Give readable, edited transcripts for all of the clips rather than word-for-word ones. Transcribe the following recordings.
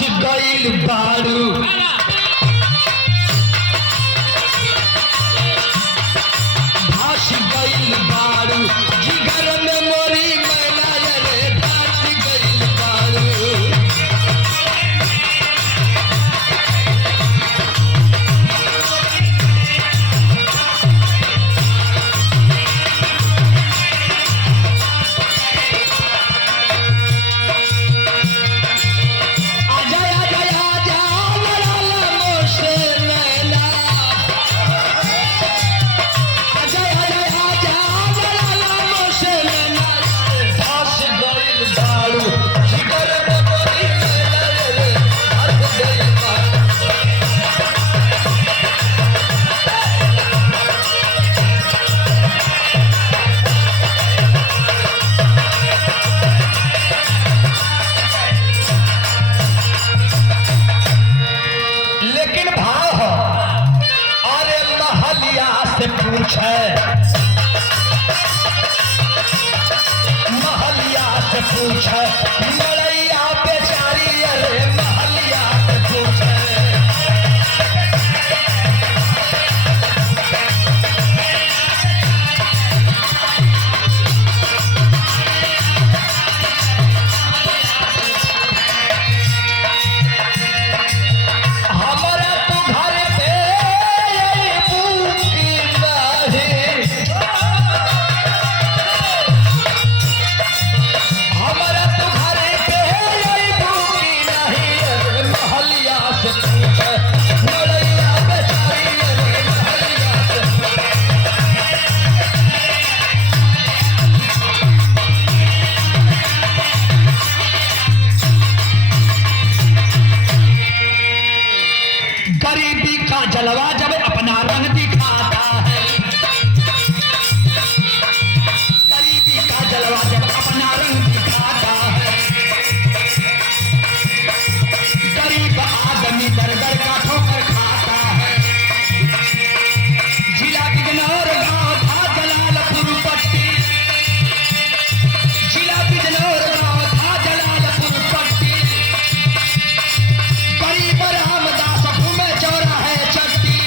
गईल बारू भाष गईल बारू जिगर में मोरी मैना रे भाष गईल बारू महलिया से पूछे लड़ैया बेचारी अरे महलिया से पूछे गरीबी का जलवा जब अपना रंग दिखाता है, गरीबी का जलवा जब अपना रंग दिखाता है, गरीब आदमी दर दर का ठोकर खाता है। जिला बिजनौर गांव था जलालपुर पट्टी, जिला बिजनौर गांव था जलालपुर पट्टी, गरीब रामदास चौराहे चट्टी,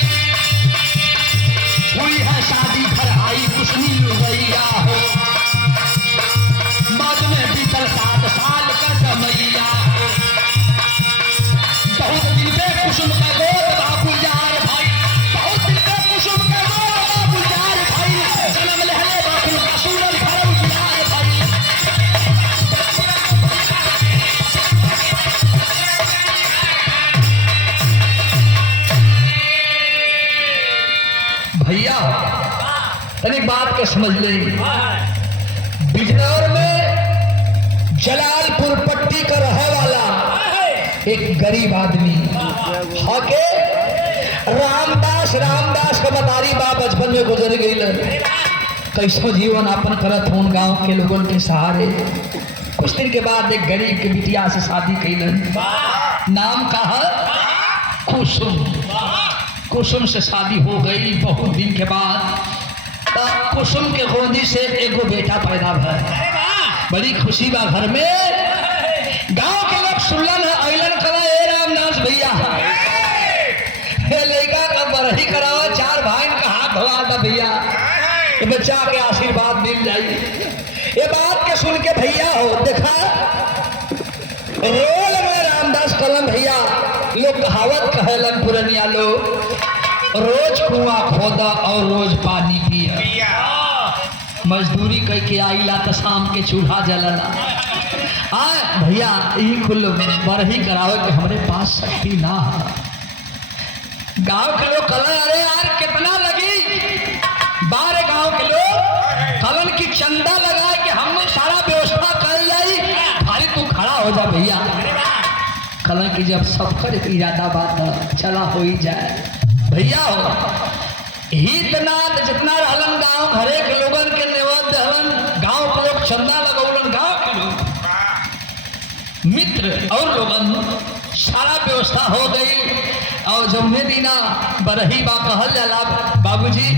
हुई है शादी घर आई कुशनी रुवैया हो, बाद में बीतल 7 साल का समैया हो, बहुत दिन में कुसुम का गोद बाबू जार भाई, बहुत दिन में कुसुम का गोद बाबू जार भाई, जन्म लहले बाबू का सूरज घर उजियार भाई। भैया तनिक बात के समझ ले, बिजनौर में जलालपुर पट्टी का रहे वाला एक गरीब आदमी हके रामदास का बतारी बा बचपन में गुजर गई, कैसो जीवन अपन करत हूँ गांव के लोगों के सहारे। कुछ दिन के बाद एक गरीब के बिटिया से शादी कैलन, नाम का है कुसुम। कुसुम से शादी हो गई, बहुत दिन के बाद कुसुम के गोदी से एगो बेटा पैदा भर, बड़ी खुशी बा घर में। गांव के लोग सुनलन अइलन करा ए रामदास भैया लड़का का बरही करावा, 4 भाई का हाथ धोवा था भैया, बच्चा के आशीर्वाद मिल जाए। ये बात के सुन के भैया हो देखा रोल में रामदास कलम भैया लोग कहावत कहलन पुरनिया लोग, रोज कुआं खोदा और रोज पानी पिया, मजदूरी करके आईला तो शाम के चूल्हा जलना। भैया ये कुल बरही करावे के हमारे पास शक्ति ना है। गांव के लोग कलन अरे यार कितना लगी, 12 गांव के लोग कलन की चंदा लगा के हम सारा व्यवस्था कर जाई, खाली तू खड़ा हो जा भैया। कलन की जब सबकर इरादा बात चला हो ही जाए भैया हो इतना जितना रहलन गांव घरे के लोगन के नेवत दहलन, गांव के लोग चंदा लगौलन, गांव के लोग मित्र और लोगन सारा व्यवस्था हो गई। और जमने दीना बरही बा कहल जाला बाबूजी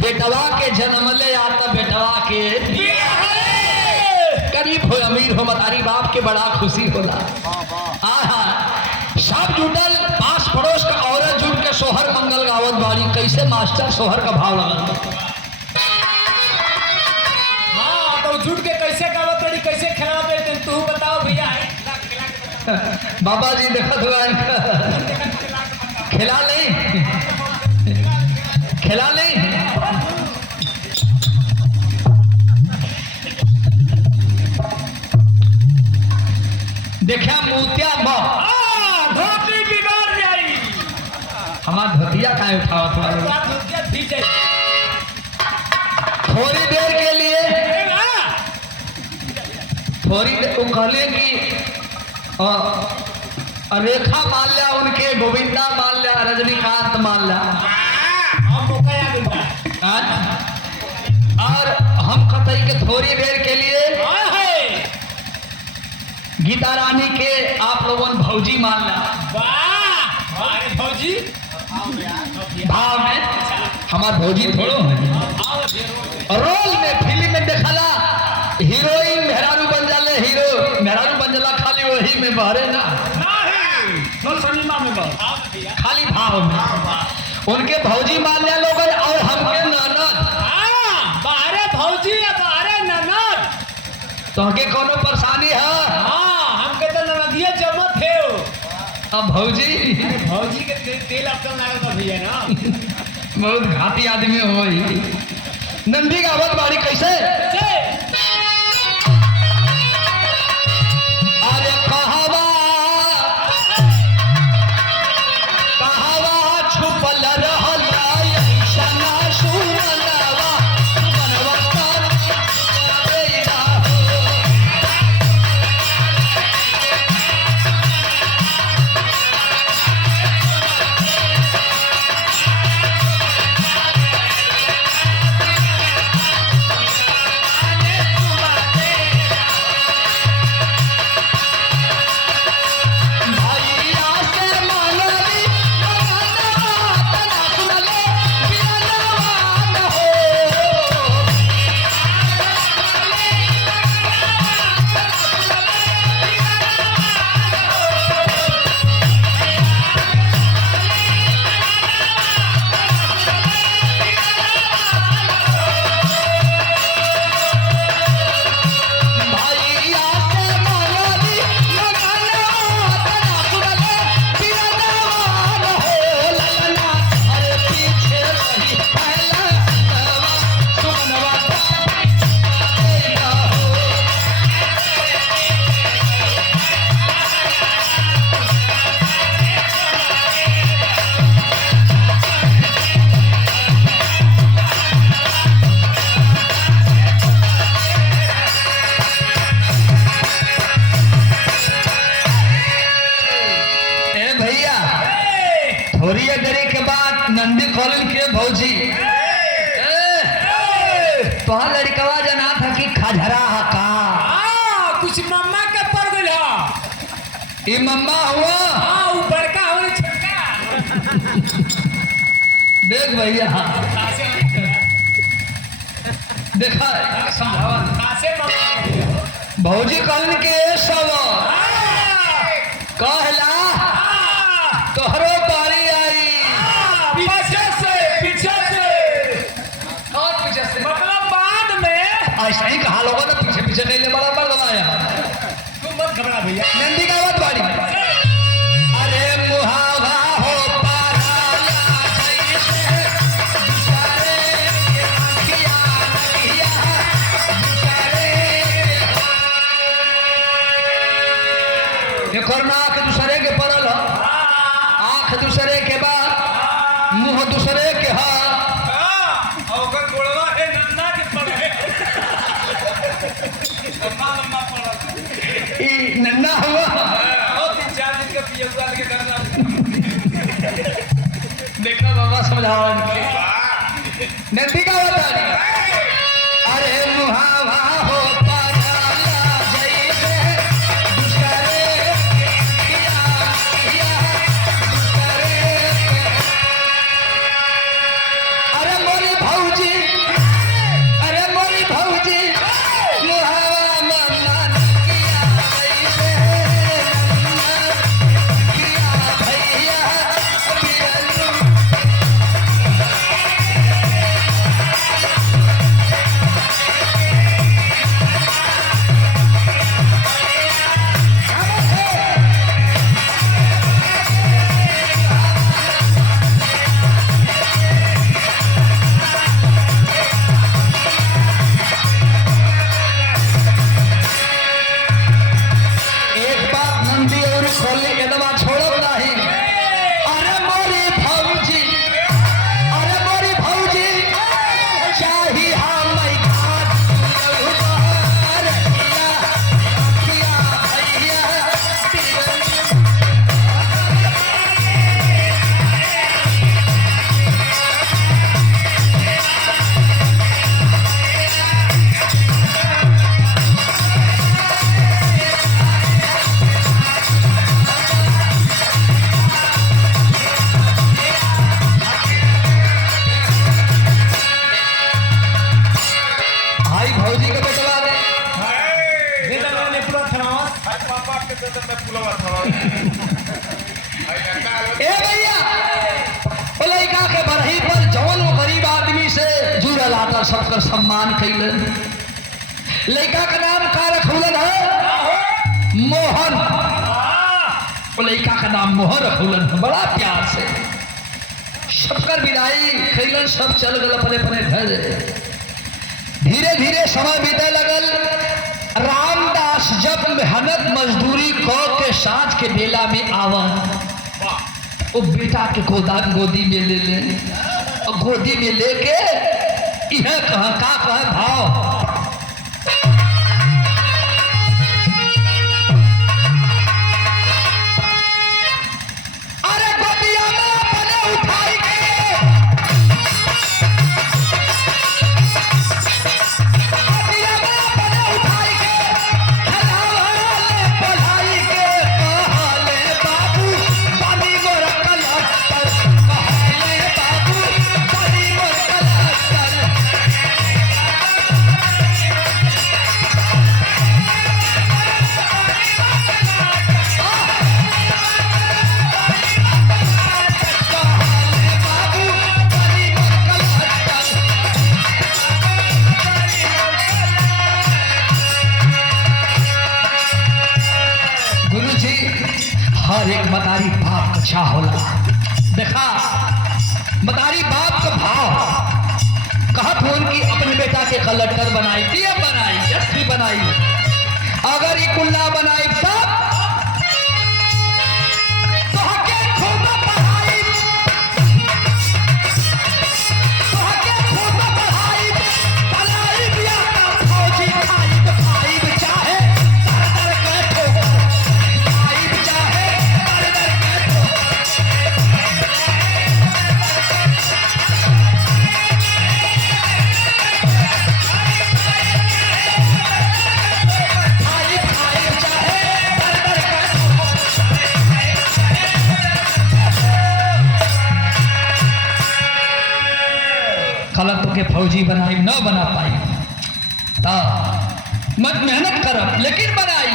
बेटवा के जन्म ले आता बेटवा के गरीब हो अमीर हो मतारी बाप के बड़ा खुशी होला। सब जुटल पास पड़ोस का औरत जुट के सोहर मंगल गावत बाड़ी। कैसे मास्टर सोहर का भाव लगल? हाँ तो जुट के कैसे गावत बड़ी कैसे खेला बड़ी तू बताओ भैया। बाबा जी देखत हुआ खिला नहीं खिला नहीं। देखा मोतिया धोती बिगाड़ जाई। हमार धोतिया काहे उठावत वाले? धोतिया ठीक है। थोड़ी देर के लिए थोड़ी देर वो कहले कि रेखा मान लिया, उनके गोविंदा मान लिया, रजनीकांत मान लिया, और हम कतई के थोड़ी देर के लिए गीता रानी के आप लोगों ने भौजी मान लिया। अरे भौजी भाव में हमार भौजी थोड़ो रोल में फिल्म में देखला हीरोइन मेहरारू बन जाले, हीरो मेहरारू बन जाला, खाली वही में बहरे ना खाली भाव में उनके भौजी मान लिया लोग और हमके ननद। बारे भौजी बारे ननद तो हमके कोनो परेशानी है? हमके तो ननदिया जमत है। अब भौजी भौजी के तेल अपना लागल भैया ना। बहुत घाटी आदमी हो। नंदी गावत बाड़ी कैसे? अरे कहवा कहवा छुपल रहल ऐसना सुमनवा सुमनवा तेरा थोड़ी देरी के बाद नंदी कॉलन के भौजी तो लड़कवा जना था कि खजरा का कुछ मम्मा के पड़ गइल ह। ई मम्मा हुआ वो बड़का हो छोटका। देख भैया देखा समझावा खासे मम्मा भौजी कॉलन के सब कहला तोहरो बारी आई। पीछे से और पीछे से मतलब बाद में ऐसा ही कहा लोगों ने पीछे पीछे नहीं ले बड़ा बड़ बनाया। तू मत घबरा भैया। नंदी का बात बाड़ी अरे मुहावा हो पाराला जैसे बिचारे के आँखिया नकिया बिचारे एक और नाक दूसरे के पड़ल आँख दूसरे के बाद मुंह दूसरे के हा ओकर गोड़वा है नन्ना के पड़े। मम्मा पड़ा ई नन्ना हुआ और 3-4 दिन के पियउआ के करना। देखा बाबा समझावन के नंदी का बतानी अरे मुहावा हो पाराला जैसे दूसरे किया किया दूसरे अरे मोरी भौजी मुहावा मम्मा किया जैसे किया नंदी और खोली के दवा छोड़ो नहीं। अरे मोरी भौजी, अरे मोरी भौजी चाही हम भौजी के बतला दे। ए भैया ओ लड़का के बरही पर जौन वो गरीब आदमी से जुड़ल आता सबकर सम्मान कैलन। लड़का का नाम का रखुलन है मोहन। वो लड़का का नाम मोहन रखुलन है बड़ा प्यार से। सबकर विदाई कैलन, सब चल गए अपने अपने घर। धीरे धीरे समय बीते लगल। रामदास जब मेहनत मजदूरी के साथ के बेला में आवन, वो बेटा के गोदी में ले ले और गोदी में लेके यह कहा भाव हर एक मतारी बाप का छा होला। देखा मतारी बाप का भाव कहत हो कि अपने बेटा के कलेक्टर बनाई, डीएम बनाई, एसपी बनाई। अगर ये कुल्ला बनाई तब तो हके खूब पढ़ाई, तो हके खूब पढ़ाई, भलाई बिया का फौजी खाई तो खाई चाहे दर के ठोकर खाई चाहे कलम के फौजी बनाई न बना पाई मत मेहनत करब लेकिन बनाई।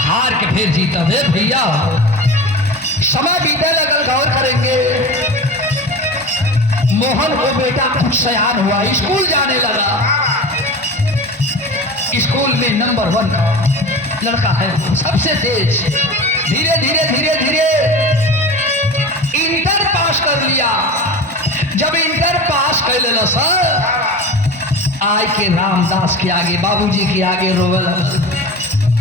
हार के फिर जीता दे भैया। समय बीते लगल, गौर करेंगे। मोहन वो बेटा कुछ सयान हुआ, स्कूल जाने लगा। स्कूल में नंबर 1 का लड़का है, सबसे तेज। धीरे धीरे धीरे धीरे इंटर पास कर लिया। जब इंटर पास कर लेला सर आय के रामदास के आगे, बाबूजी के आगे रोवे लगल।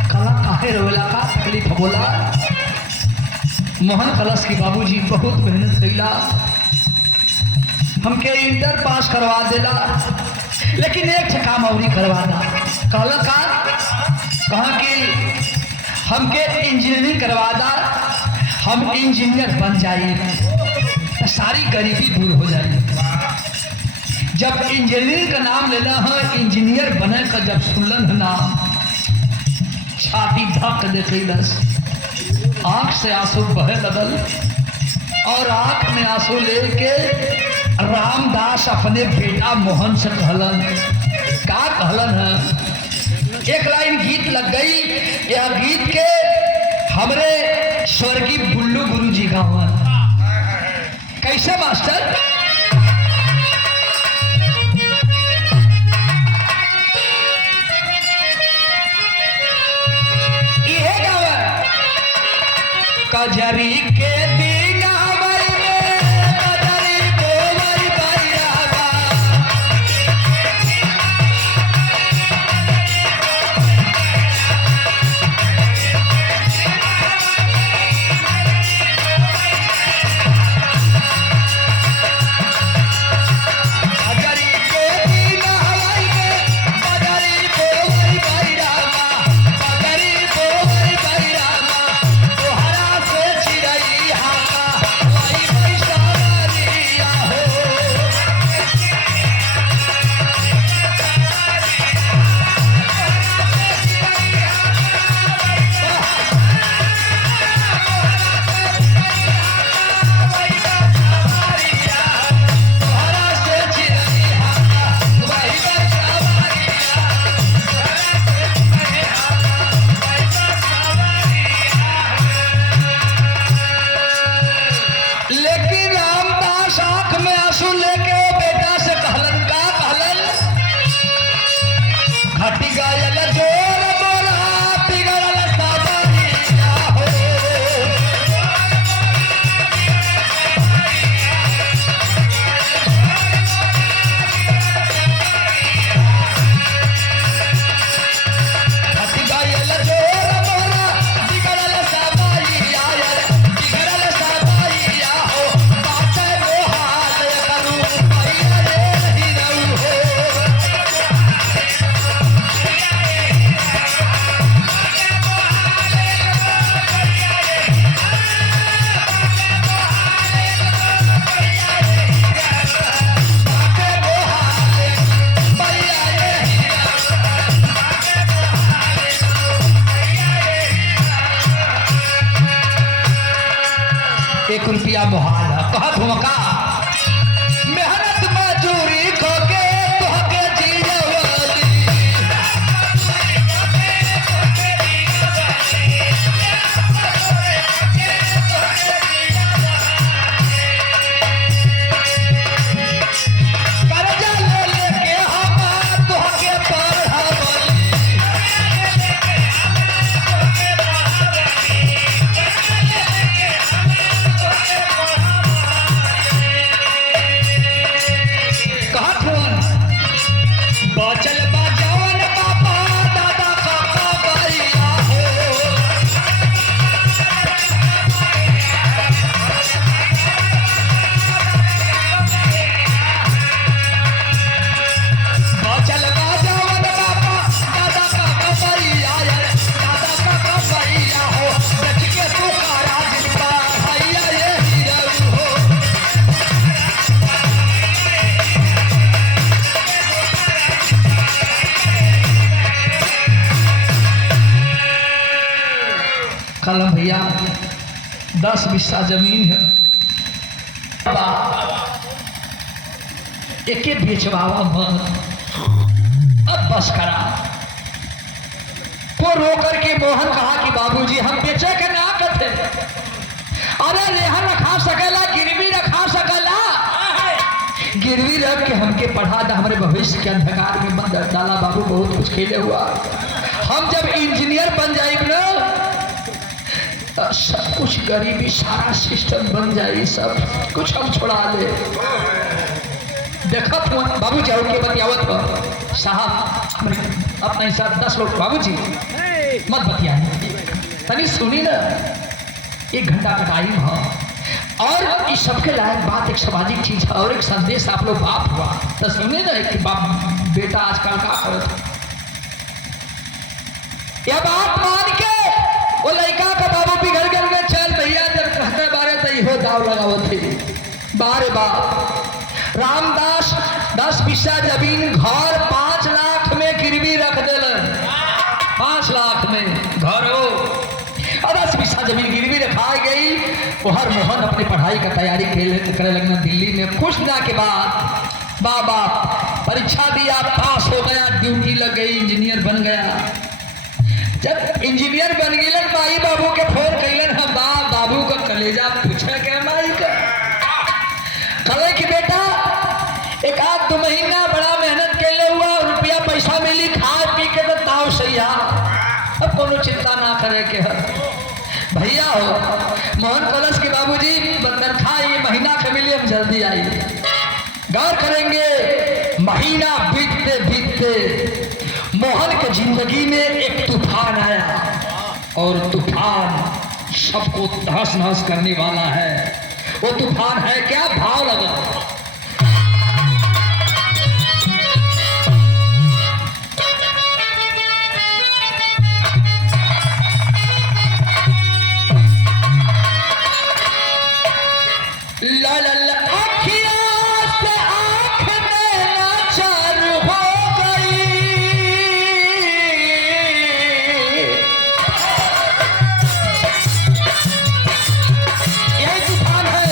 कला काहे रोवेला, का तकलीफ बोला। मोहन कलश की बाबूजी बहुत मेहनत कैला, हमके इंटर पास करवा देला, लेकिन एक काम अवरी करवाना। कहला का कहा कि हमके इंजीनियरिंग करवा दा, हम इंजीनियर बन जाइए, सारी गरीबी दूर हो जाएगी। जब इंजीनियर का नाम लेना है, इंजीनियर बने का जब सुनलन नाम, छाती धक देखलस, आंख से आंसू बहे लगल। और आंख में आंसू लेके रामदास अपने बेटा मोहन से कहलन, का कहलन है। एक लाइन गीत लग गई। यह गीत के हमरे स्वर्गीय बुल्लू गुरु जी का हुआ। कैसे मास्टर? ये गावा कजरी के दिन हमारी में कजरी को मरी बैरागा। एक रुपया मुहाल है कहत हुआ मेहनत मजूरी खोके तोहके जीवली कर्जा ले लेके हम तोहके पढ़ावली कहत हुआ बचल बा जवन बापा दादा काका बरिया हो बचल बा जवन बापा दादा काका बरिया दादा काका बरिया हो बच के तू कारा जिनका भैया ये हीरो हो कलम भैया 10 बिस्सा जमीन है एके बेचवावा मत अब बस करा को रोकर के मोहन कहा कि बाबूजी हम बेचे के ना करते अरे रेहन रखा सकेला गिरवी रखा सकेला गिरवी रख के हमके पढ़ा दा हमारे भविष्य के अंधकार में मत डाला बाबू बहुत कुछ खेले हुआ हम जब इंजीनियर बन जाएंगे ना तो सब कुछ गरीबी सारा सिस्टम बन जाए सब कुछ हम छोड़ा दे देखत हुआ बाबू जी के बतियावत हो साहब अपने साथ 10 लोग बाबू जी मत बतिया तनी सुनी ना 1 घंटा का टाइम है और इस सबके लायक बात एक सामाजिक चीज है और एक संदेश आप लोग बाप हुआ तो सुने ना कि बाप बेटा आजकल का करत यह बात मान के वो लड़का का बाबू बिगड़ गए चल भैया जब कहते बारे तो इहो दाव लगावत थे बारे बाप रामदास 10 बिस्सा जमीन घर 5 लाख में गिरवी रख दिलन 5 लाख में घर हो और 10 बिस्सा जमीन गिरवी रखाई गई वो हर मोहन अपनी पढ़ाई का तैयारी करे लगना दिल्ली में कुछ दिनों के बाद बाबा परीक्षा दिया पास हो गया ड्यूटी लग गई इंजीनियर बन गया जब इंजीनियर बन गए माई बाबू के फोन कैलन हम बाबू का कलेजा पूछे के माई का कहे कि बेटा 1-2 महीना बड़ा मेहनत के लिए हुआ रुपया पैसा मिली खा पी के तो ताव सही अब कोनो चिंता ना करे के है भैया हो मोहन कलश के बाबूजी तनख्वाह ये महीना के मिली हम जल्दी आइए गौर करेंगे महीना बीतते बीतते मोहन के जिंदगी में एक तूफान आया और तूफान सबको तहस नहस करने वाला है वो तूफान है क्या भाव लगा ला ला ला अखियाँ से आँख में नाचार हो गई यही तूफान है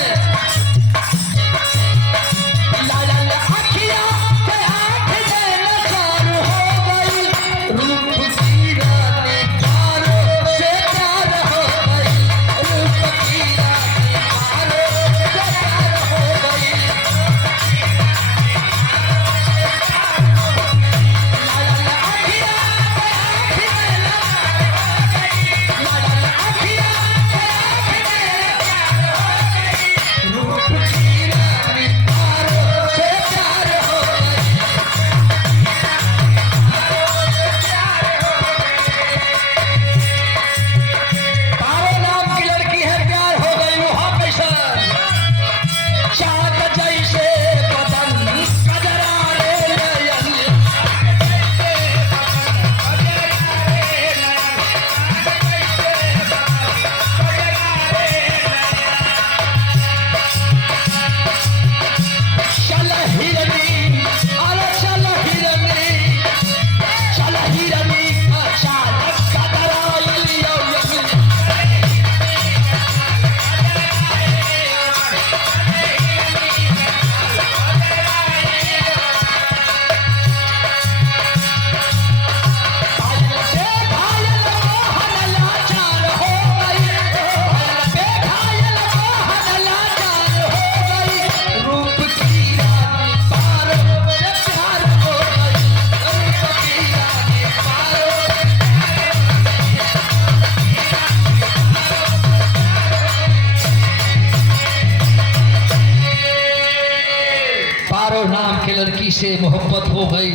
लड़की से मोहब्बत हो गई।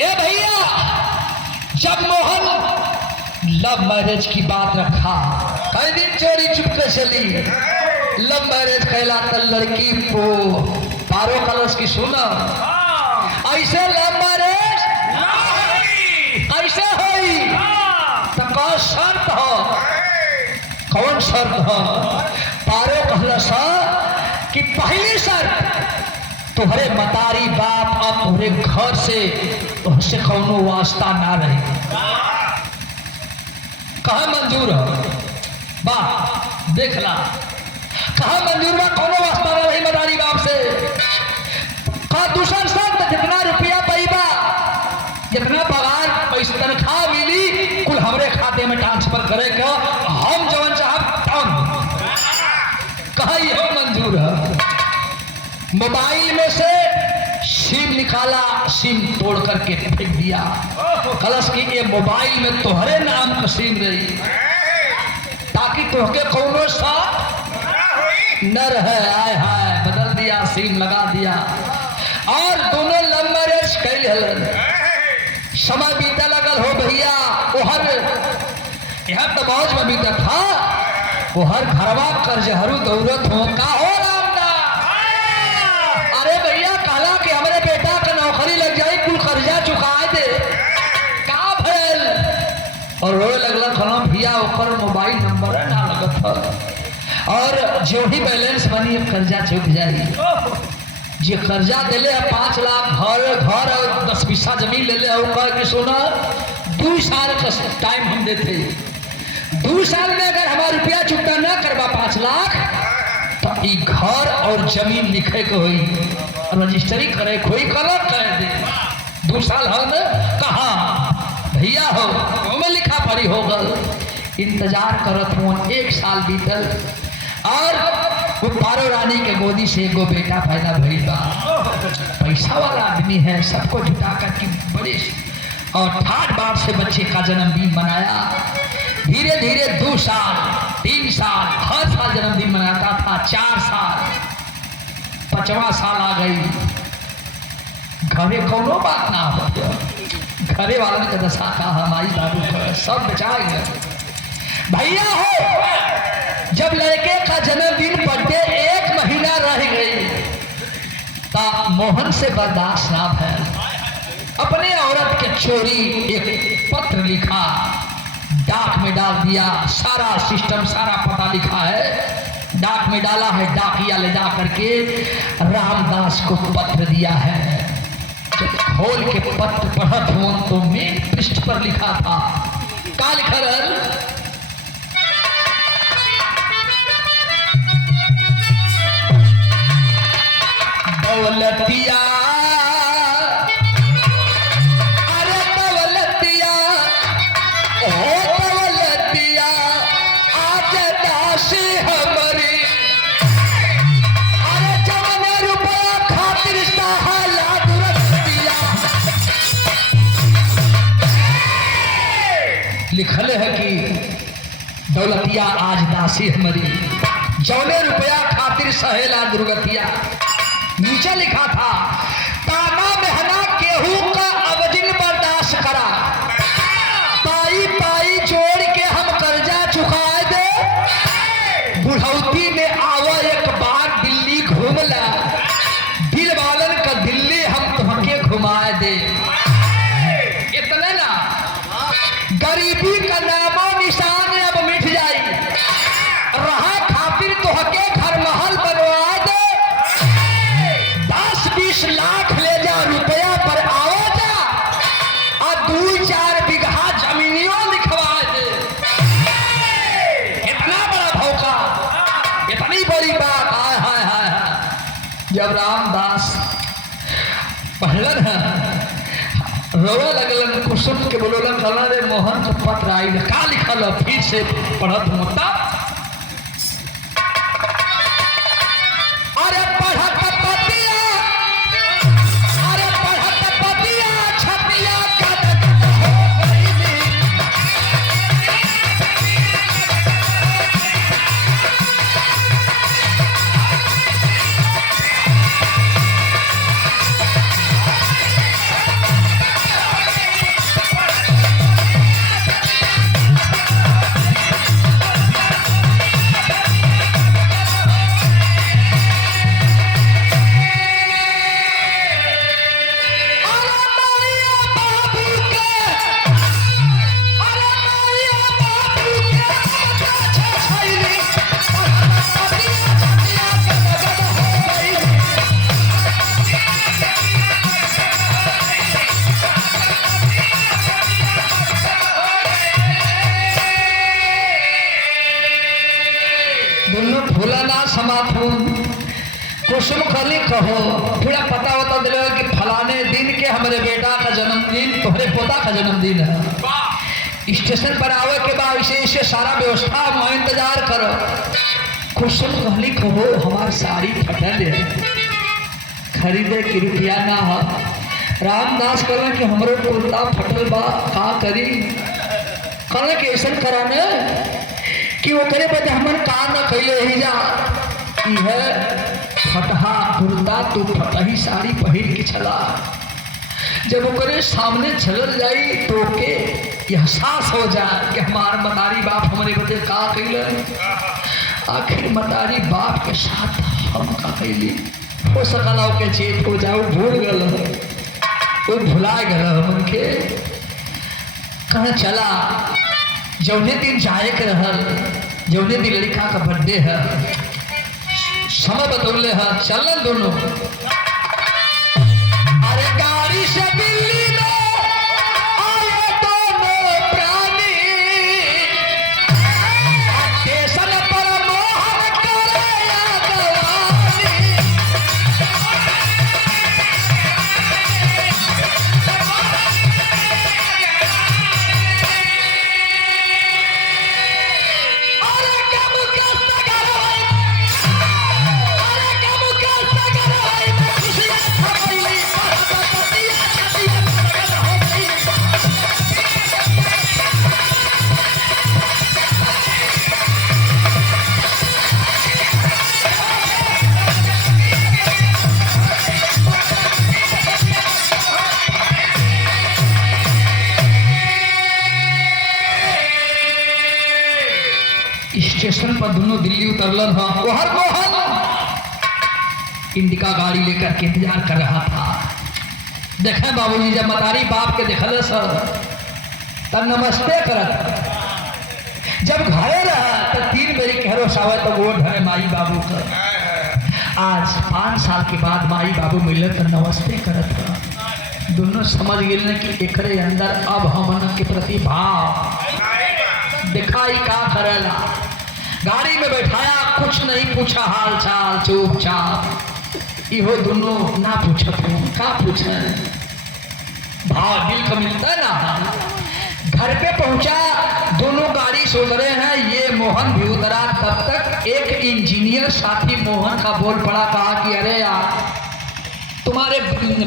ए भैया, जब मोहन लव मैरिज की बात रखा, कई दिन चोरी चुपके चली, लव मैरिज कहलाता लड़की को पारो कलश की सुना ऐसे लव मैरिज ऐसे होई तो कौन शर्त हो, कौन शर्त हो? पारो कलश कि पहली शर्त तुम्हारे मतारी बाप और तुम्हारे घर से तुमसे कौनो वास्ता ना रहे। कहा मंजूर हो? वाह देख ला, कहा मंजूर बा कौनो वास्ता ना रही मतारी बाप से। कहा दूसरा शर्त जितना रुपया पैबा, जितना पगार पैसा तनख्वाह मिली कुल हमरे खाते में ट्रांसफर करे के हम जवन चाहब तब। कहा यह मंजूर है। मोबाइल में से सिम निकाला, सिम तोड़ करके फेंक दिया। कलश की ये मोबाइल में तुम्हारे नाम का सिम रही ताकि तुहके कौनो सा न रहे। आय हाय बदल दिया, सिम लगा दिया और दोनों लव मैरिज कैल हलन। समय बीता लगल हो भैया, वो हर यहाँ तो मौज में बीता था, वो हर घरवा कर्जहरू दौरत हो। का हो अरे भैया काला के हमारे बेटा का नौकरी लग जाए, कुल कर्जा चुका दे का भैल। और रोए लगला खनो भैया ऊपर मोबाइल नंबर ना लगत था और जो ही बैलेंस बनी कर्जा चुक जाए। जे कर्जा दिले 5 लाख घर और 10 बीसा जमीन ले ले और कह के सोना 2 साल का टाइम हम देते, 2 साल में अगर हमारा रुपया चुकता ना करवा 5 लाख तो ई घर और जमीन लिखे के हुई, रजिस्ट्री करे कोई गलत कर दे। 2 साल हो न कहा भैया हो में लिखा पड़ी हो गल। इंतजार करत हूँ 1 साल बीतल और वो पारो रानी के गोदी से एगो बेटा पैदा भइल बा। पैसा वाला आदमी है, सबको जुटा कर के बड़े और ठाट बाट से बच्चे का जन्मदिन मनाया। धीरे धीरे 2 साल 3 साल हर साल जन्मदिन मनाता था। 4 साल 5वां साल आ गई, घरे कोनो बात ना हो, घरे वालों ने दशा का हमारी दादू का सब बचा गया। भैया हो जब लड़के का जन्मदिन बर्थडे 1 महीना रह गई ता मोहन से बर्दाश्त ना भैल। अपने औरत के चोरी एक पत्र लिखा, डाक में डाल दिया। सारा सिस्टम सारा पता लिखा है, डाक में डाला है। डाकिया ले जा करके रामदास को पत्र दिया है। जब खोल के पत्र पढ़त हूं तो मेन पृष्ठ पर लिखा था, का लिखा रहल? दौलतिया लिखल है कि दौलतिया आज दासी हमारी, जौने रुपया खातिर सहेला दुर्गतिया। नीचे लिखा था, ताना मेहना केहू का अवजिन बर्दाश्त करा, पाई पाई जोड़ के हम कर्जा चुकाए दे। बुढ़ौती में आवा एक बार दिल्ली घूमला, दिल वालन का दिल्ली हम तुमके घुमाए दे। इतने ना गरीबी का नामो निशान अब मिट जाई, रहा खातिर तुहके घर महल बनवा दे। 10-20 लाख ले जा रुपया पर आओ जा और 2-4 बीघा जमीनियों लिखवा दे। इतना बड़ा भौका, इतनी बड़ी बात। हाय हाय हाय। जब रामदास पहलन है रोवे लगलन, कुसुम के बोलोलन कहला रे मोहन का पत्र आई का लिखल है, फिर से पढ़त हूँ तब। अरे पढ़त पतिया, अरे पढ़त पतिया छतिया कट हो गई। दोनों फूला ना समाथून कुसुम खली कहो थोड़ा पता होता दिले कि फलाने दिन के हमारे बेटा का जन्मदिन तुम्हारे पोता का जन्मदिन है। स्टेशन पर आवे के बाद इसे सारा व्यवस्था मैं इंतजार करो। कुसुम कहली कहो हमार साड़ी फटल है खरीदे की रुपया ना है। रामदास कहला कि हमरो कुर्ता फटल बा का करी। कहला कि ऐसा कराने कि ओकरे बदे हमन का न कैले ही जा यह फटहा कुर्ता तो फटही साड़ी पहिर के चला। जब ओकरे सामने चलल जाई तो के एहसास हो जाए कि हमार मतारी बाप हमारे बदे का कैले। आखिर मतारी बाप के साथ हम का कैली हो सकला के चेत हो जाओ भूल गल वो भुला गल हमन के कहाँ चला। जौने दिन जाए के रहल जौने दिन लड़का का बर्थडे है समय बतौले है चलन दोनों। अरे गाड़ी से दिल्ली में आए दोनों प्राणी स्टेशन पर मोहन करे अगवानी। स्टेशन पर दोनों दिल्ली उतरलन हा। हर मोहन इंडिका गाड़ी लेकर के इंतजार कर रहा था। देखे बाबूजी जब मतारी बाप के देखल सर तब नमस्ते करत। जब घरे रहा तब 3 बजे कहरो सावे तो वो ढरे माई बाबू का। आज 5 साल के बाद माई बाबू मिले तो नमस्ते करत। दोनों समझ गए कि एकरे अंदर अब हमन के प्रति भाव दिखाई का करेला। गाड़ी में बैठाया कुछ नहीं पूछा हाल चाल चुपचाप इहो दोनों ना पूछत हूँ का पूछे भाव दिल का मिलता है ना। घर पे पहुंचा दोनों गाड़ी सो रहे हैं ये मोहन भी उतरा। तब तक एक इंजीनियर साथी मोहन का बोल पड़ा कहा कि अरे यार तुम्हारे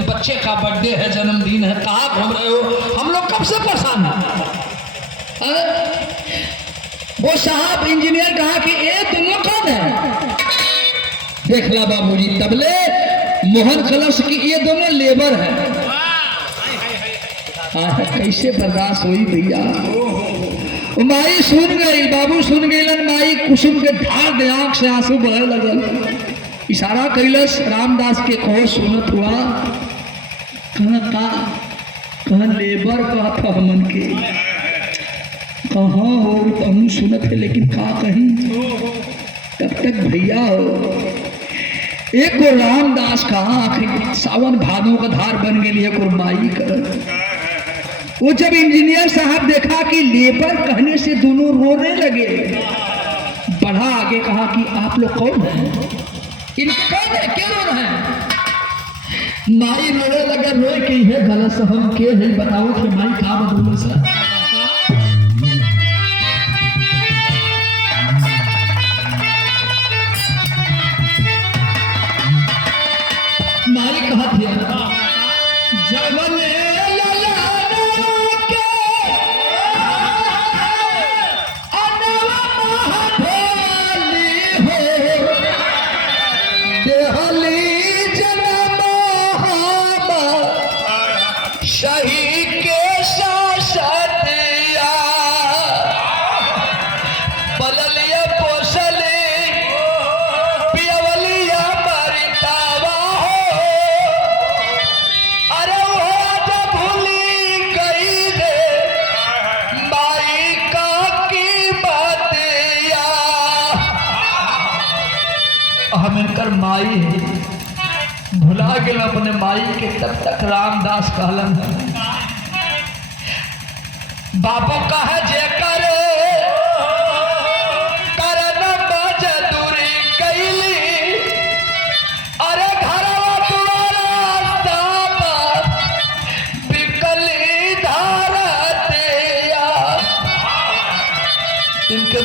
बच्चे का बर्थडे है जन्मदिन है कहाँ घूम रहे हो हम लोग कब से परेशान हैं। वो साहब इंजीनियर कहा कि ये दोनों कौन है। देख ला बाबूजी तबले मोहन खलस की ये दोनों लेबर है। कैसे बर्दाश्त हुई भैया। माई सुन गई बाबू सुन गई माई कुसुम के धार दे आंख से आंसू बहे लगल। इशारा कैलस रामदास के कहो सुनत हुआ कहाँ लेबर का था हमन के कहाँ हो कहूँ सुनत है लेकिन का कहीं। तब तक भैया हो एक को रामदास कहा आखिर सावन भादों का धार बन गई है माई कर। वो जब इंजीनियर साहब देखा कि लेबर कहने से दोनों रोने लगे बढ़ा आगे कहा कि आप लोग कौन हैं इनके कौन है क्या रो रहे हैं। माई रोने लगा रोए कि है गलत हम के है बताओ कि माई का बदलो सर। माई कहा थे जवन शही के सासतिया पललिया पोसले पियवलिया मरितावा हो। अरे वो जब भूली गई रे माई का की बातिया। हम इनकर माई है भुला गए अपने माई के। तब तक रामदास कहलन बाबू कहा जे करे करन बजदू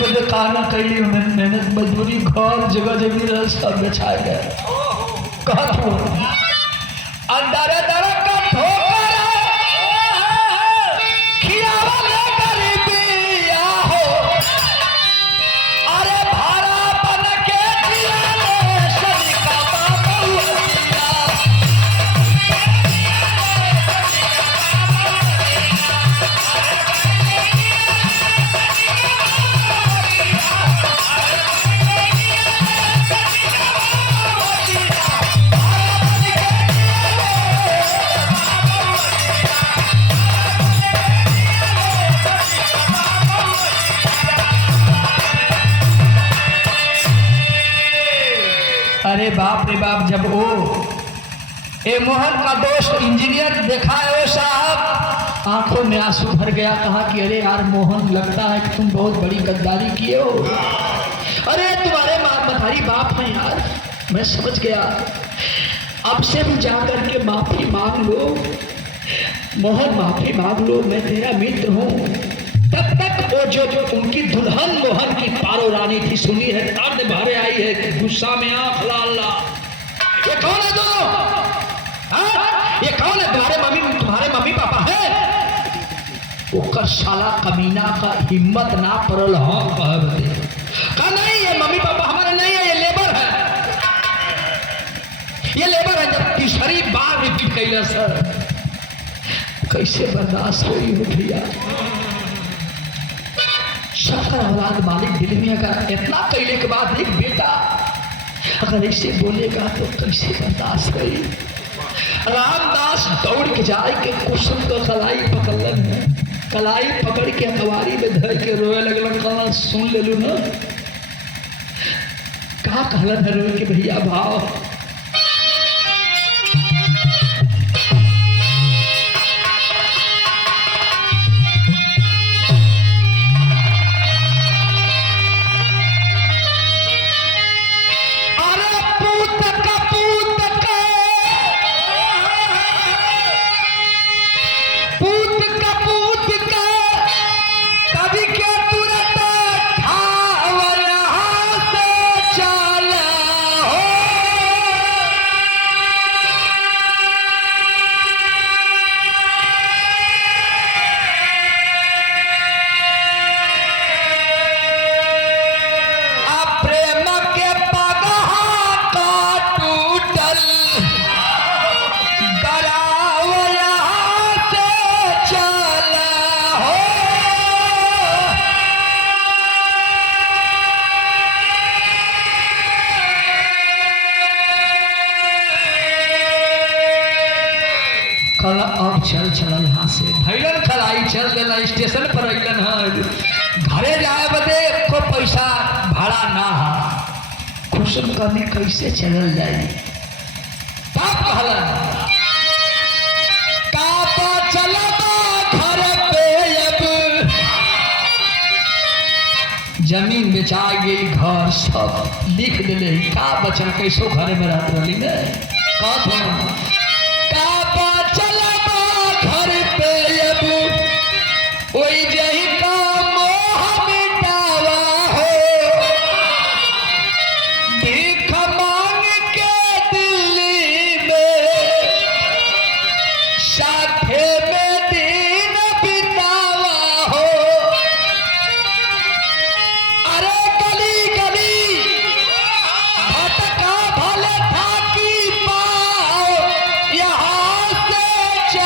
बजे कहना कैली मेहनत मजदूरी घर जगह जमी रह सब बेचा गए कहत हो अंदर दर का ठोकर खियावले गरीबिया हो अरे भाड़ा बन के जियाले सनिका बाबूया अरे बाप रे बाप जब वो ए मोहन का दोस्त इंजीनियर देखा है वो साहब आंखों में आंसू भर गया कहा कि अरे यार मोहन लगता है कि तुम बहुत बड़ी गद्दारी किए हो अरे तुम्हारे मतारी बाप हैं यार मैं समझ गया अब से भी जाकर के माफी मांग लो मोहन माफी मांग लो मैं तेरा मित्र हूँ तब तक वो जो उनकी दुल्हन मोहन की पारो रानी थी सुनी है तार भरे आई है कि गुस्सा में आंख लाल ला ये कौन है दोनों ये कौन है तुम्हारे मम्मी पापा है ओकर साला कमीना का हिम्मत ना पड़ल हम कहा नहीं ये मम्मी पापा हमारे नहीं है ये लेबर है जब तीसरी बार रिपीट कैला सर कैसे बर्दाश्त हुई हो भैया शक्कर औलाद मालिक दिल में अगर इतना कैले के बाद एक बेटा अगर ऐसे बोलेगा तो कैसे बर्दाश्त करी रामदास दौड़ के जाए के कुसुम तो कलाई पकड़लन है कलाई पकड़ के अखबारी में धर के रोए लगलन कहना सुन ले लू ना कहा कहलन है रोए के भैया भाव अब चल यहाँ से भैलन खलाई चल देना स्टेशन पर अलन है घरे जाए बदे को पैसा भाड़ा ना है कुसुम करनी कैसे चलल जाए बाप कहलन कापा चलबा घर पे अब जमीन बेचा गई घर सब लिख दिले का बचल कैसो घरे में रहत रही ने कहत कोई जही का मोह मिटावा हो भीख मांग के दिल्ली में साथे में दिन बितावा हो अरे गली गली भटका भले थाकी पाओ यहाँ से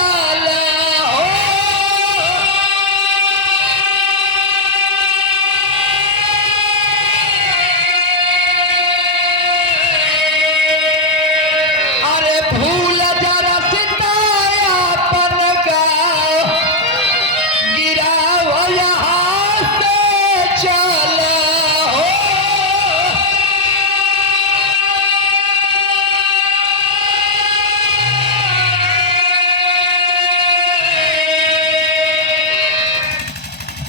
चल हो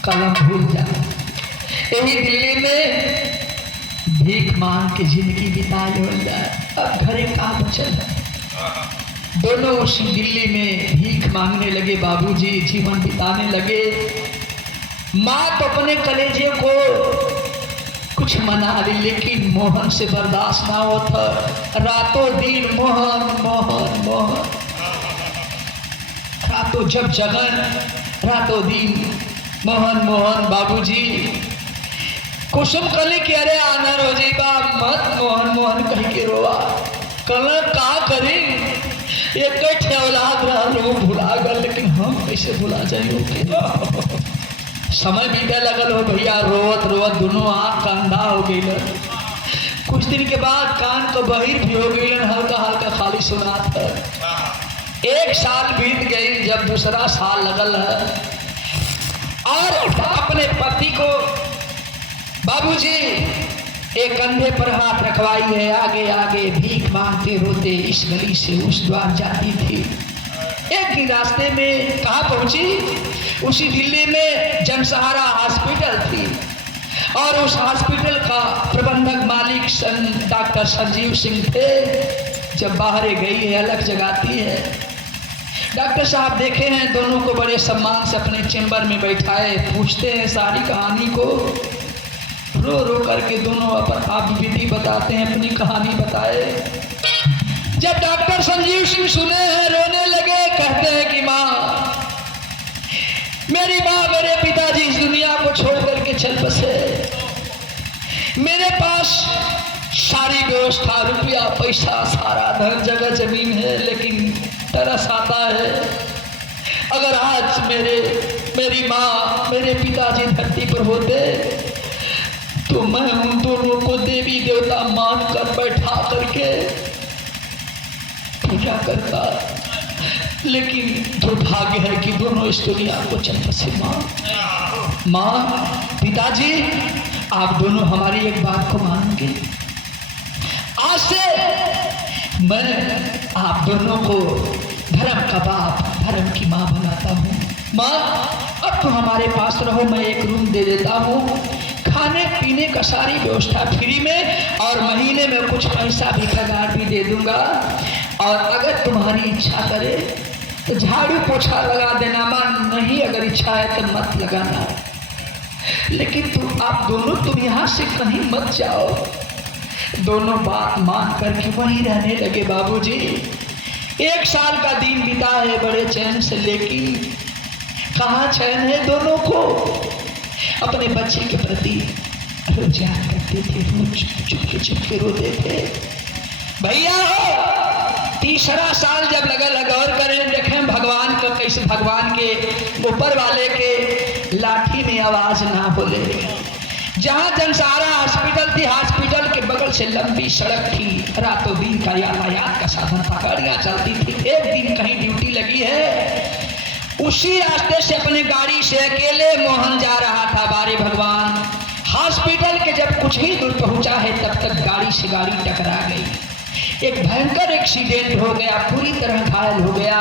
कलम भूल जा यही दिल्ली में भीख मांग के जिंदगी बिताई हो जाए अब घरे का बचल है दोनों उस दिल्ली में भीख मांगने लगे बाबूजी जीवन बिताने लगे माँ तो अपने कलेजे को कुछ मना ली, लेकिन मोहन से बर्दाश्त ना होता। रातों दिन मोहन मोहन मोहन, रातों जब जगन रातों दिन मोहन मोहन। बाबूजी कुसुम कली के अरे आना रोजी बाप मत मोहन मोहन कह के रोआ। कल का करी, एक औलाद रहा भुला गल, लेकिन हम कैसे भुला जाइए। समय बीते लगल हो भैया, रोवत रोवत दोनों आँख का अंधा हो गई। कुछ दिन के बाद कान को बहिर भी हो गई, हल्का हल्का खाली सुना था। 1 साल बीत गई, जब दूसरा साल लगल है और अपने पति को बाबूजी एक कंधे पर हाथ रखवाई है, आगे आगे भीख मांगते रोते इस गली से उस द्वार जाती थी। एक दिन रास्ते में कहाँ पहुंची, उसी दिल्ली में जनसहारा हॉस्पिटल थी और उस हॉस्पिटल का प्रबंधक मालिक डॉक्टर संजीव सिंह थे। जब बाहर गई है अलग जगाती है। डॉक्टर साहब देखे हैं दोनों को, बड़े सम्मान से अपने चेंबर में बैठाए, पूछते हैं सारी कहानी को। रो रो करके दोनों आप विधि बताते हैं, अपनी कहानी बताए। जब डॉक्टर संजीव सिंह सुने हैं रोने लगे, कहते हैं कि माँ, मेरी माँ मेरे पिताजी इस दुनिया को छोड़ करके चल बसे। मेरे पास सारी व्यवस्था, रुपया पैसा, सारा धन जगह जमीन है, लेकिन तरस आता है अगर आज मेरी माँ मेरे पिताजी धरती पर होते तो मैं उन दोनों को देवी देवता मान कर बैठा करके पूजा करता। लेकिन दुर्भाग्य है कि दोनों इस दुनिया को चल बसे। माँ पिताजी, आप दोनों हमारी एक बात को मानेंगे, आज से मैं आप दोनों को धर्म का बाप धर्म की माँ बनाता हूँ। माँ अब तो हमारे पास रहो, मैं एक रूम दे देता हूँ, खाने पीने का सारी व्यवस्था फ्री में, और महीने में कुछ पैसा भी पगार भी दे दूंगा। और अगर तुम्हारी इच्छा करे तो झाड़ू पोछा लगा देना, मां नहीं अगर इच्छा है तो मत लगाना, लेकिन आप दोनों तुम यहाँ से कहीं मत जाओ। दोनों बात मान करके वहीं रहने लगे। बाबूजी 1 साल का दिन बीता है बड़े चैन से, लेकिन कहाँ चैन है दोनों को। अपने बच्चे के प्रति रोज याद करते थे, रोज चुपके रोते थे। भैया हो 3रा साल जब लगा गौर करें, देखें भगवान का कैसे, भगवान के ऊपर वाले के लाठी में आवाज ना बोले। जहाँ जनसहारा हॉस्पिटल थी, हॉस्पिटल के बगल से लंबी सड़क थी, रातों दिन का यातायात का साधन था, गाड़ियाँ चलती थी। एक दिन कहीं ड्यूटी लगी है, उसी रास्ते से अपने गाड़ी से अकेले मोहन जा रहा था। बारे भगवान, हॉस्पिटल के जब कुछ ही दूर पहुंचा है तब तक गाड़ी से गाड़ी टकरा गई। एक भयंकर एक्सीडेंट हो गया, पूरी तरह घायल हो गया।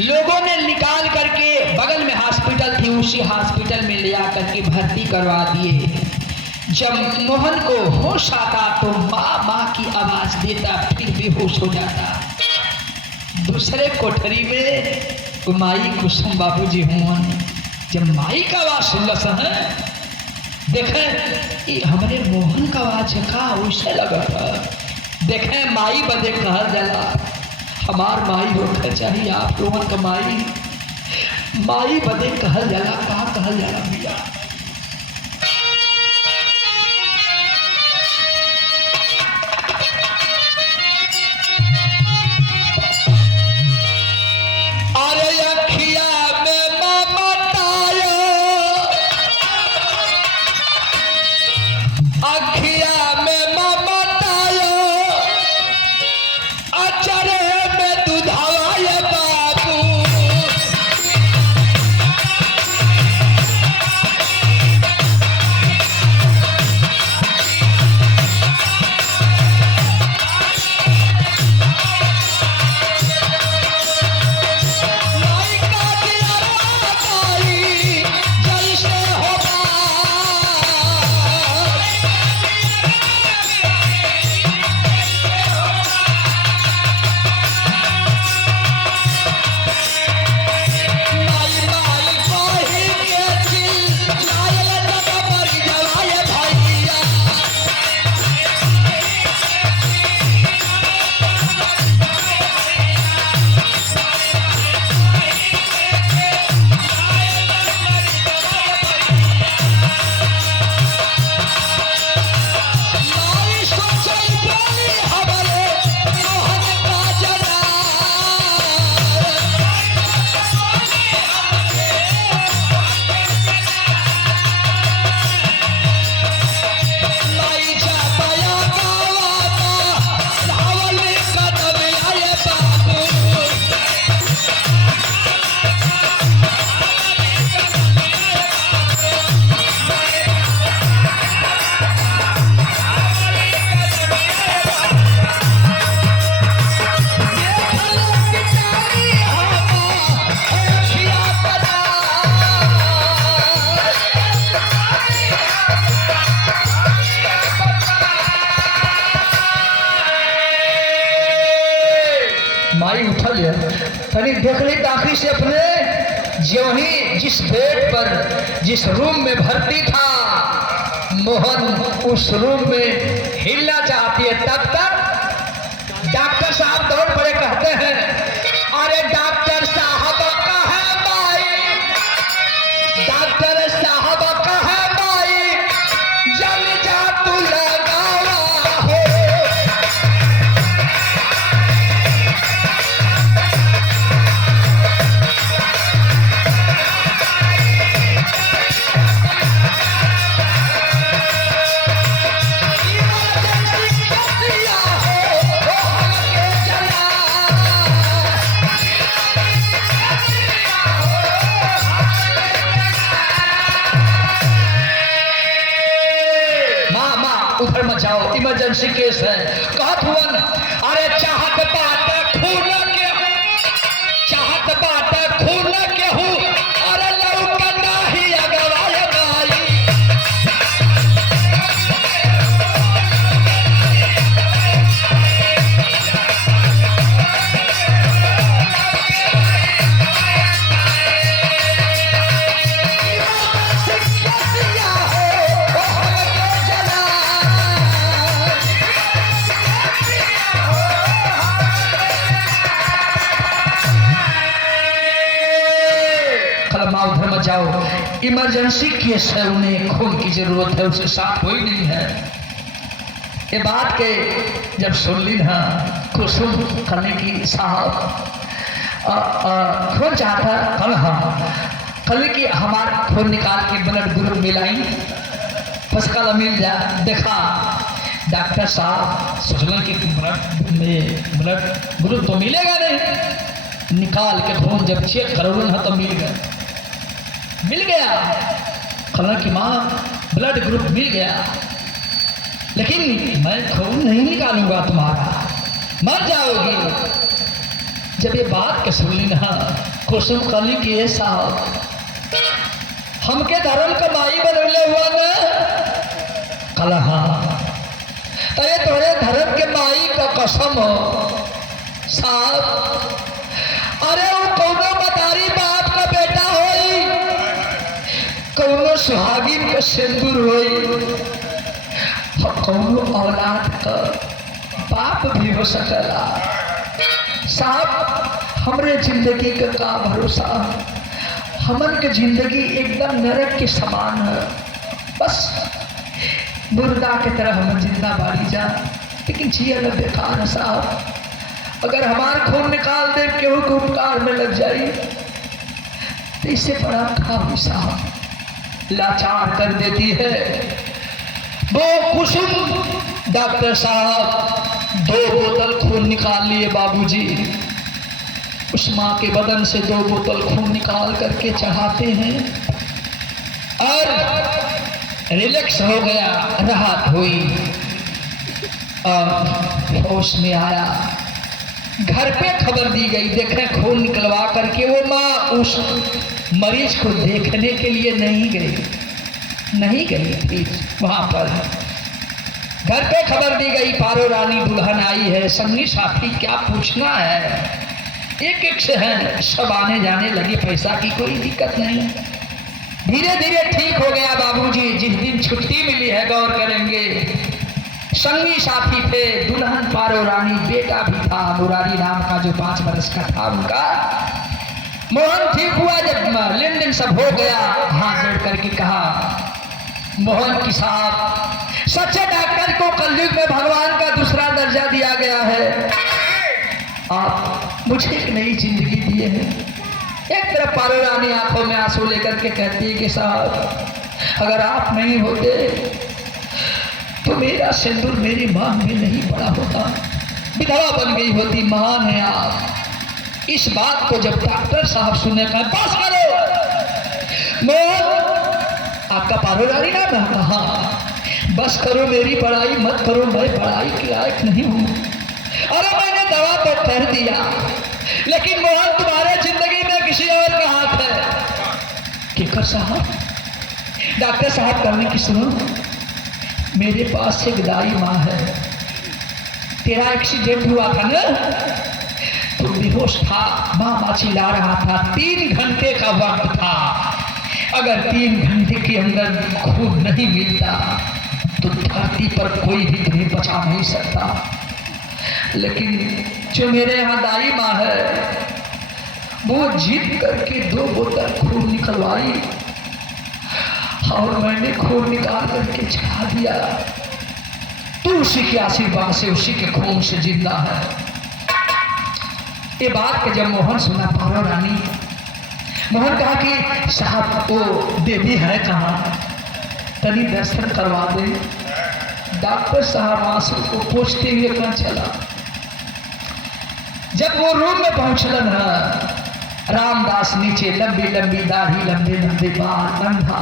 लोगों ने निकाल करके, बगल में हॉस्पिटल थी, उसी हॉस्पिटल में ले आकर के भर्ती करवा दिए। जब मोहन को होश आता तो माँ माँ की आवाज देता, फिर बेहोश हो जाता। दूसरे कोठरी में माई कुसुम बाबूजी मोहन, जब माई का आवाज सुनलस है, देखे हमारे मोहन का आवाज है का, वैसे लगा था। देखे माई बदे कहल जाला, हमार माई होकर चाहिए आप लोगों का माई बदे कहल जाला, कहा कहल जाला भैया। देख ली ताकि से अपने जो ही जिस बेड पर जिस रूम में भर्ती था मोहन उस रूम में हिलना चाहती है, तब तक डॉक्टर साहब दौड़ पड़े, कहते हैं अरे डॉक्टर साहब का है भाई, डॉक्टर साहब का है भाई, जल जा तू लगावा हो। उधर मत जाओ, इमरजेंसी केस है। कहत हुवन अरे चाहत बात खून के, चाहत बात खून के हूँ, अरे लौका नाही अगवाए गाई। उधर मत जाओ, इमरजेंसी केस है, उन्हें खून की जरूरत है, उसे साथ कोई नहीं है। ये बात के जब सुन ली ना कुसुम करने की साहब खून चाहता कल, हाँ कल की हमारा खून निकाल के ब्लड ग्रुप मिलाई, बस कल मिल जा। देखा डॉक्टर साहब सोचना कि ब्लड ग्रुप तो मिलेगा नहीं, निकाल के खून जब चेक करोगे ना तो मिल गया। कलर की माँ ब्लड ग्रुप मिल गया, लेकिन मैं खून नहीं निकालूंगा तुम्हारा, मर जाओगी। जब ये बात के सुन ली ना कुसुम कली की साहब, हमके धर्म का माई बदले हुआ ना कला, हाँ तो ये तोरे धर्म के माई का कसम हो साहब। अरे वो कौनो मतारी बाप का बेटा होई, कौनो सुहागिन का सिंदूर होई, कौनो औलाद का बाप भी हो सकला। साहब हमरे जिंदगी का भरोसा, हमन के जिंदगी एकदम नरक के समान है, बस मुर्दा की तरह हम जिंदा बारी जा, लेकिन जिया बेकार है साहब। अगर हमार खून निकाल दे केहू के उपकार में लग जाई तो इससे बड़ा खाबू साहब लाचार कर देती है। वो कुसुम डॉक्टर साहब 2 बोतल खून निकाल लिए बाबूजी, उस माँ के बदन से 2 बोतल खून निकाल करके चढ़ाते हैं और रिलैक्स हो गया, राहत हुई और होश में आया। घर पे खबर दी गई, देखें खून निकलवा करके। वो माँ उस मरीज को देखने के लिए नहीं गई थी वहाँ पर। घर पे खबर दी गई, पारो रानी दुल्हन आई है, संगी साथी क्या पूछना है, एक से है, सब आने जाने लगे, पैसा की कोई दिक्कत नहीं। धीरे धीरे ठीक हो गया बाबूजी। जिस दिन छुट्टी मिली है गौर करेंगे, संगी साथी थे, दुल्हन पारो रानी, बेटा भी था मुरारी नाम का जो 5 बरस का था उनका। मोहन ठीक हुआ, जब लेन देन सब हो गया, हाथ जोड़ करके कहा मोहन की साहब, सच्चे डॉक्टर को कलयुग में भगवान का दूसरा दर्जा दिया गया है, आप मुझे एक नई जिंदगी दिए हैं। एक तरफ पारो रानी आंखों में आंसू लेकर के कहती है कि साहब अगर आप नहीं होते तो मेरा सिंदूर मेरी मांग में नहीं पड़ा होता, विधवा बन गई होती, महान है आप। इस बात को जब डॉक्टर साहब सुनने का, बस करो मोहन, आपका पारो रानी नाम है, हाँ बस करो, मेरी पढ़ाई मत करो, मैं पढ़ाई के लायक नहीं हूँ। अरे मैंने दवा तो कर दिया, लेकिन मोहन तुम्हारे जिंदगी में किसी और का हाथ है। केकर साहब, डॉक्टर साहब करने की सुनो, मेरे पास एक दाई माँ है, तेरा एक्सीडेंट हुआ था ना, तो बेहोश था। मामा चिल्ला रहा था। 3 घंटे का वक्त था। अगर 3 घंटे के अंदर खून नहीं मिलता तो धरती पर कोई भी देह बचा नहीं सकता। लेकिन जो मेरे यहाँ दाई माँ है वो जिद करके 2 बोतल खून निकलवाई और मैंने खून निकाल करके चढ़ा दिया। तू उसी के आशीर्वाद से, उसी के खून से जिंदा है। ये बात के जब मोहन सुना पारो रानी, मोहन कहा कि साहब वो देवी है कहाँ, तनी दर्शन करवा दे। डॉक्टर साहब आंसू को पोंछते हुए कहाँ चला। जब वो रूम में पहुंचलन है, रामदास नीचे लंबी लंबी दाढ़ी, लंबे लंबे बाल, अंधा,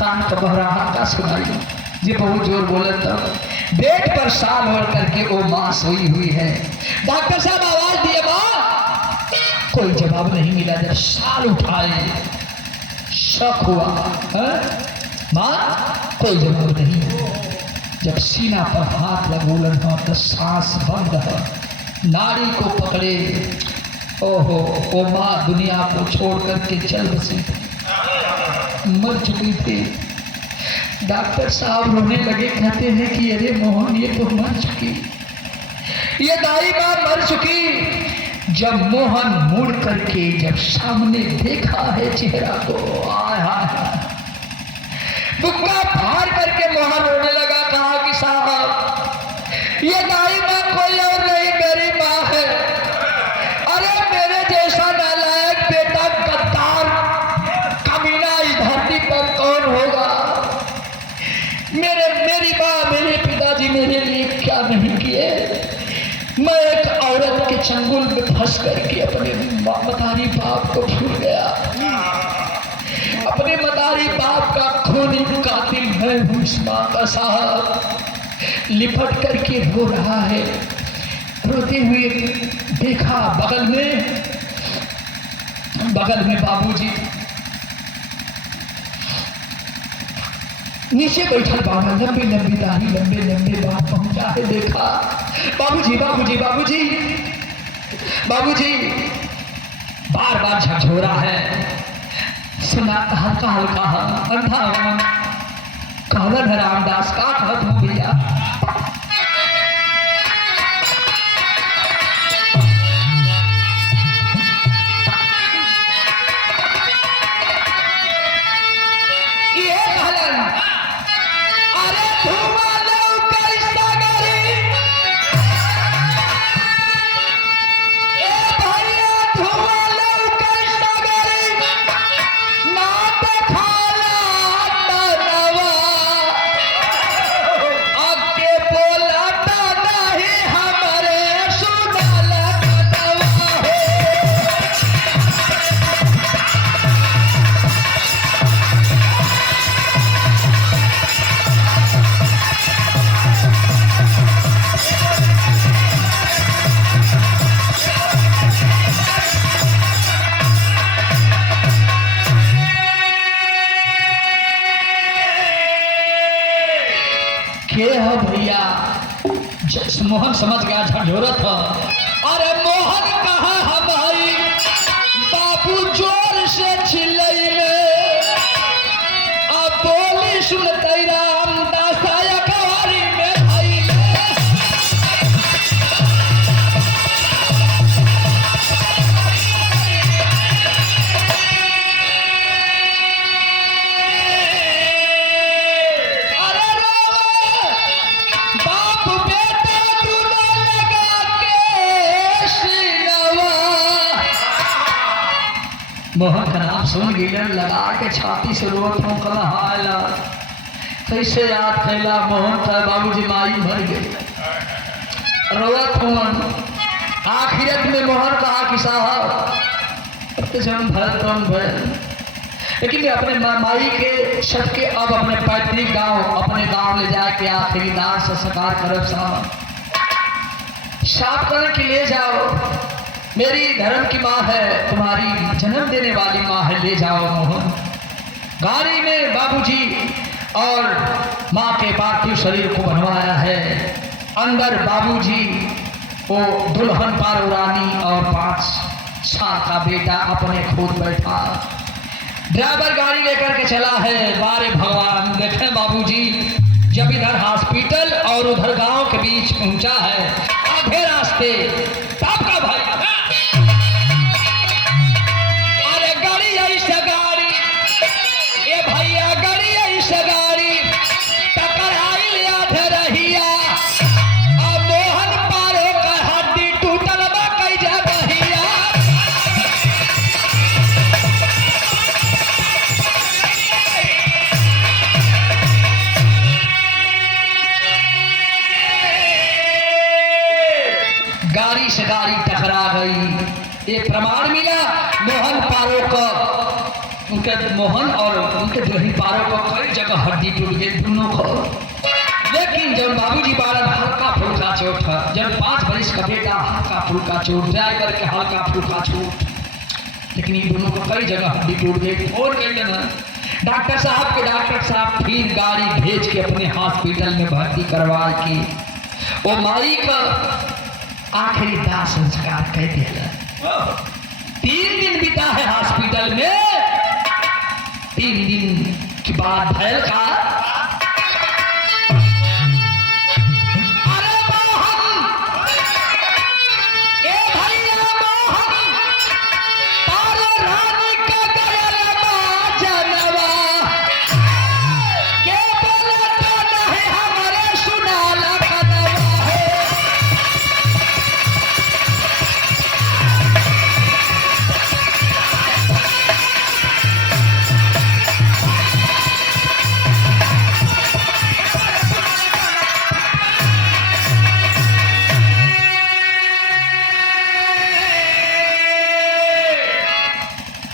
कान का बहराहा का सुनाई, ये बहुत जोर बोलता। बेड पर साल ओढ़ करके वो माँ सोई हुई है। डॉक्टर साहब आवाज दिए माँ, कोई जवाब नहीं मिला। जब साल उठाए शक हुआ, माँ कोई जवाब नहीं। जब सीना पर हाथ लगोलन हो तो सांस बंद है, नाड़ी को पकड़े। ओहो, वो माँ दुनिया को छोड़ करके चल बसी, मर चुकी थी। डॉक्टर साहब रोने लगे, कहते हैं कि अरे मोहन ये तो मर चुकी, ये दाई माँ मर चुकी। जब मोहन मुड़ करके जब सामने देखा है चेहरा को, आय हाय, बुक्का फाड़ करके मोहन रोने लगा। कहा कि साहब ये दाई माँ कोई और नहीं, मेरी माँ है। अरे मेरे जैसा नालायक बेटा, गद्दार, कमीना इस धरती पर कौन होगा? मेरी माँ, मेरे पिताजी मेरे लिए क्या नहीं किए। मैं एक औरत के चंगुल में फंस करके अपने मतारी बाप को भूल गया। अपने मतारी बाप का खूनी कातिल मैं हूँ इस माँ का। साहब लिपट करके रो रहा है। रोते हुए देखा बगल में बाबूजी नीचे बैठल बाबा, लंबी लंबी दाढ़ी, लंबे लंबे बाल पहुंचा है। देखा बाबूजी बाबूजी बाबूजी बाबूजी, बार बार झकझोरा है। सुना हल्का हल्का अंधा कहलन है रामदास का कहत हो भैया। भैया मोहन समझ गया झकझोरत था। अरे मोहन कहा हमारी बाबू जोर से चिल्लाइले, अब बोली सुनते रामदास आया कवारी में आइले। मोहन का नाम सुन गिलन लगा के छाती से रोत हूँ कहा कैसे याद कैला मोहन था बाबूजी माई मर गई रोत हूँ। आखिरत में मोहन कहा कि साहब जन्म भरत भर, लेकिन मैं अपने माई के शब के अब अपने पैतृक गांव अपने गांव ले जाके आखिरी दान से सकार करब साहब, साफ करने के लिए जाओ। मेरी धर्म की माँ है, तुम्हारी जन्म देने वाली माँ है, ले जाओ मोहन। गाड़ी में बाबूजी और माँ के पार्थिव शरीर को बनवाया है। अंदर बाबूजी वो दुल्हन पारो रानी और 5 साल का बेटा अपने खुद बैठा। ड्राइवर गाड़ी लेकर के चला है। बारे भगवान, देखें बाबूजी, जब इधर हॉस्पिटल और उधर गांव के बीच पहुंचा है, आधे रास्ते तब का भाई, अरे गाड़ी ऐसा गाड़ी, ए भैया गाड़ी ऐसा गाड़ी टकराई ले आधे रहिया, अब मोहन पारो का हड्डी टूटल बा कई जगहिया। गाड़ी से गाड़ी टकरा गई। ये प्रमाण मिला मोहन पारो का, उनके मोहन और उनके दुल्हन पारो को कई जगह हड्डी टूट गई दोनों को। लेकिन जब बाबूजी बारह हल्का फुल्का चोट है, जब 5 वर्ष का बेटा हल्का फुल्का चोट, ड्राइवर के हल्का फुल्का चोट, लेकिन ये दोनों को कई जगह हड्डी टूट गई। और कई जगह डॉक्टर साहब फिर गाड़ी भेज के अपने हॉस्पिटल में भर्ती करवा के वो माई का आखिरी दाह संस्कार कर दिया। 3 दिन बिता है हॉस्पिटल में। 3 दिन के बाद भैल का, अरे मोहन, ए भैया मोहन, पारो रानी का गयल जनवा, के बोला तो नहीं हमारे सुनाला कदवा है।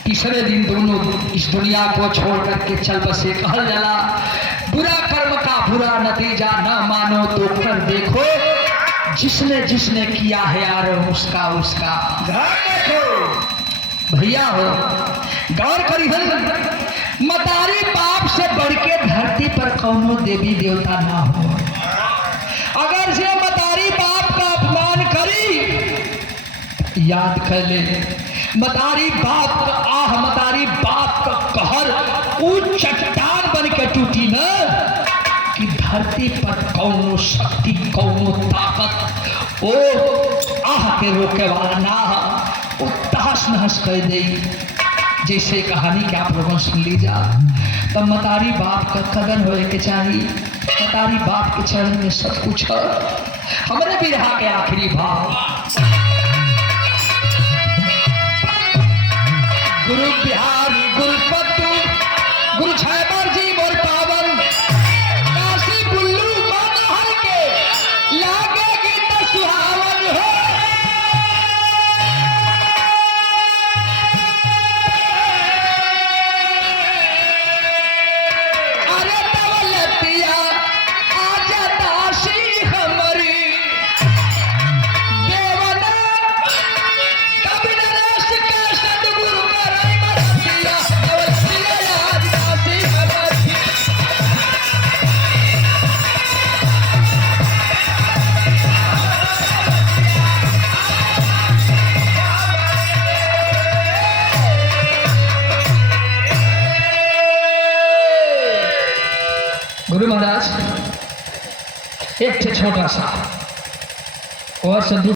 तीसरे दिन दोनों इस दुनिया को छोड़ करके चल बसे। कहल जाला बुरा कर्म का बुरा नतीजा न मानो तो कर देखो, जिसने जिसने किया है यार उसका उसका देखो। भैया हो गौर करिहन, मतारी बाप से बढ़ के धरती पर कौनो देवी देवता ना हो। अगर से मतारी बाप का अपमान करी, याद कर ले मतारी बाप का आह, मतारी बाप का कहर वो चट्टान बन के टूटी न, कि धरती पर कौनो शक्ति कौनो ताकत ओ आह के रोके वाला ना, वो तहस नहस कर दे। जैसे कहानी के आप लोगों सुन लीजा, तब मतारी बाप का कदर होए के चाहिए। मतारी बाप के चरण में सब कुछ है। हमारे बिरहा के आखिरी भाव, गुरु बिहारी गुरुपतु गुरु छैबर जी मोर पावन, काशी बुल्लू मनोहर के लागे गीत सुहावन हो। अरे दौलतिया आज दासी हमारी, देवना कभी नरेश का सदगुरु करे मरतिया, दौलतिया आज दासी हमारी। गुरु महाराज एक छोटा सा और संदूक